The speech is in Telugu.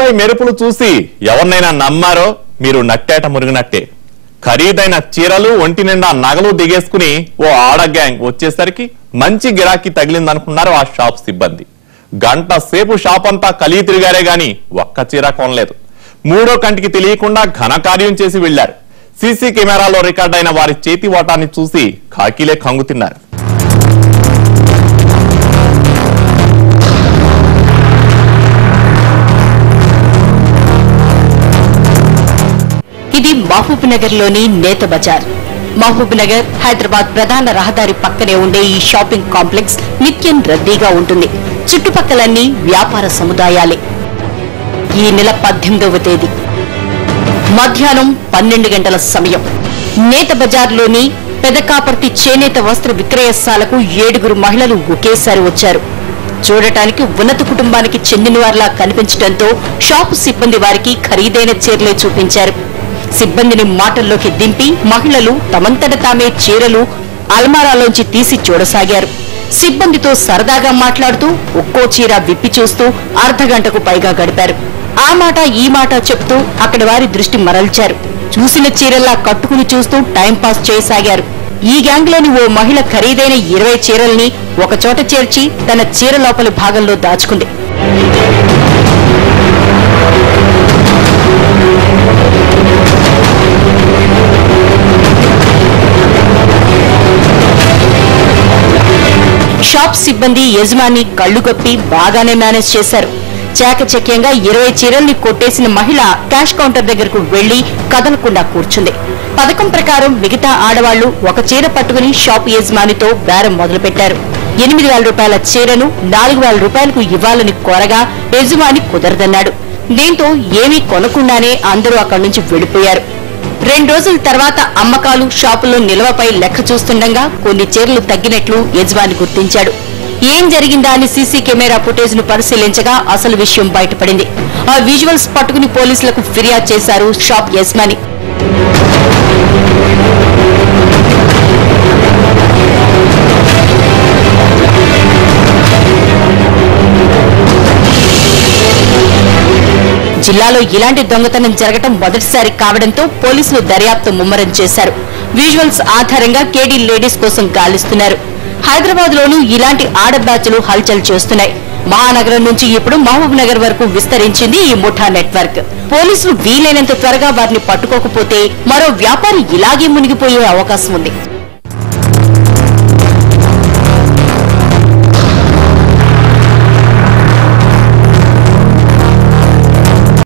పై మెరుపులు చూసి ఎవరినైనా నమ్మారో మీరు నట్టేట మురిగినట్టే. ఖరీదైన చీరలు ఒంటి నిండా నగలు దిగేసుకుని ఓ ఆడ గ్యాంగ్ వచ్చేసరికి మంచి గిరాకీ తగిలిందనుకున్నారు ఆ షాప్ సిబ్బంది. గంట సేపు షాప్ అంతా కలిగి తిరిగారే గాని ఒక్క చీర కొనలేదు. మూడో కంటికి తెలియకుండా ఘనకార్యం చేసి వెళ్లారు. సీసీ కెమెరాలో రికార్డైన వారి చేతి ఓటాన్ని చూసి ఖాకీలే కంగు తిన్నారు. ఇది మహబూబ్ నగర్ లోని నేత బజార్. మహబూబ్ నగర్ హైదరాబాద్ ప్రధాన రహదారి పక్కనే ఉండే ఈ షాపింగ్ కాంప్లెక్స్ నిత్యం రద్దీగా ఉంటుంది. చుట్టుపక్కలన్నీ వ్యాపార సముదాయాలే. ఈ నెల 18వ తేదీ మధ్యాహ్నం 12 గంటల సమయం నేత బజార్లోని పెదకాపర్తి చేనేత వస్త్ర విక్రయశాలకు 7 మహిళలు ఒకేసారి వచ్చారు. చూడటానికి ఉన్నత కుటుంబానికి చెందిన వారిలా కనిపించడంతో షాపు సిబ్బంది వారికి ఖరీదైన చీరలే చూపించారు. సిబ్బందిని మాటల్లోకి దింపి మహిళలు తమంతట తామే చీరలు అల్మారాలోంచి తీసి చూడసాగారు. సిబ్బందితో సరదాగా మాట్లాడుతూ ఒక్కో చీర విప్పి చూస్తూ అర్ధగంటకు పైగా గడిపారు. ఆ మాట ఈ మాట చెప్తూ అక్కడి వారి దృష్టి మరల్చారు. చూసిన చీరల్లా కట్టుకుని చూస్తూ టైంపాస్ చేయసాగారు. ఈ గ్యాంగ్ లోని ఓ మహిళ ఖరీదైన 20 చీరల్ని ఒకచోట చేర్చి తన చీర లోపలి భాగంలో దాచుకుంది. షాప్ సిబ్బంది యజమాని కళ్లుగప్పి బాగానే మేనేజ్ చేశారు. చాకచక్యంగా 20 చీరల్ని కొట్టేసిన మహిళ క్యాష్ కౌంటర్ దగ్గరకు వెళ్లి కదలకుండా కూర్చుంది. పథకం ప్రకారం మిగతా ఆడవాళ్లు ఒక చీర పట్టుకుని షాప్ యజమానితో బేరం మొదలుపెట్టారు. 8,000 రూపాయల చీరను 4,000 రూపాయలకు ఇవ్వాలని కోరగా యజమాని కుదరదన్నాడు. దీంతో ఏమీ కొనకుండానే అందరూ అక్కడి నుంచి వెళ్లిపోయారు. 2 రోజుల తర్వాత అమ్మకాలు షాపులో నిల్వపై లెక్క చూస్తుండగా కొన్ని చీరలు తగ్గినట్లు యజమాని గుర్తించాడు. ఏం జరిగిందా అని సీసీ కెమెరా ఫుటేజ్ ను పరిశీలించగా అసలు విషయం బయటపడింది. ఆ విజువల్స్ పట్టుకుని పోలీసులకు ఫిర్యాదు చేశారు షాప్ యజమాని. జిల్లాలో ఇలాంటి దొంగతనం జరగటం మొదటిసారి కావడంతో పోలీసులు దర్యాప్తు ముమ్మరం చేశారు. విజువల్స్ ఆధారంగా కేడీ లేడీస్ కోసం గాలిస్తున్నారు. హైదరాబాద్ లోనూ ఇలాంటి ఆడ బ్యాచ్లు హల్చల్ చేస్తున్నాయి. మహానగరం నుంచి ఇప్పుడు మహబూబ్ నగర్ వరకు విస్తరించింది ఈ ముఠా నెట్వర్క్. పోలీసులు వీలైనంత త్వరగా వారిని పట్టుకోకపోతే మరో వ్యాపారి ఇలాగే మునిగిపోయే అవకాశం ఉంది.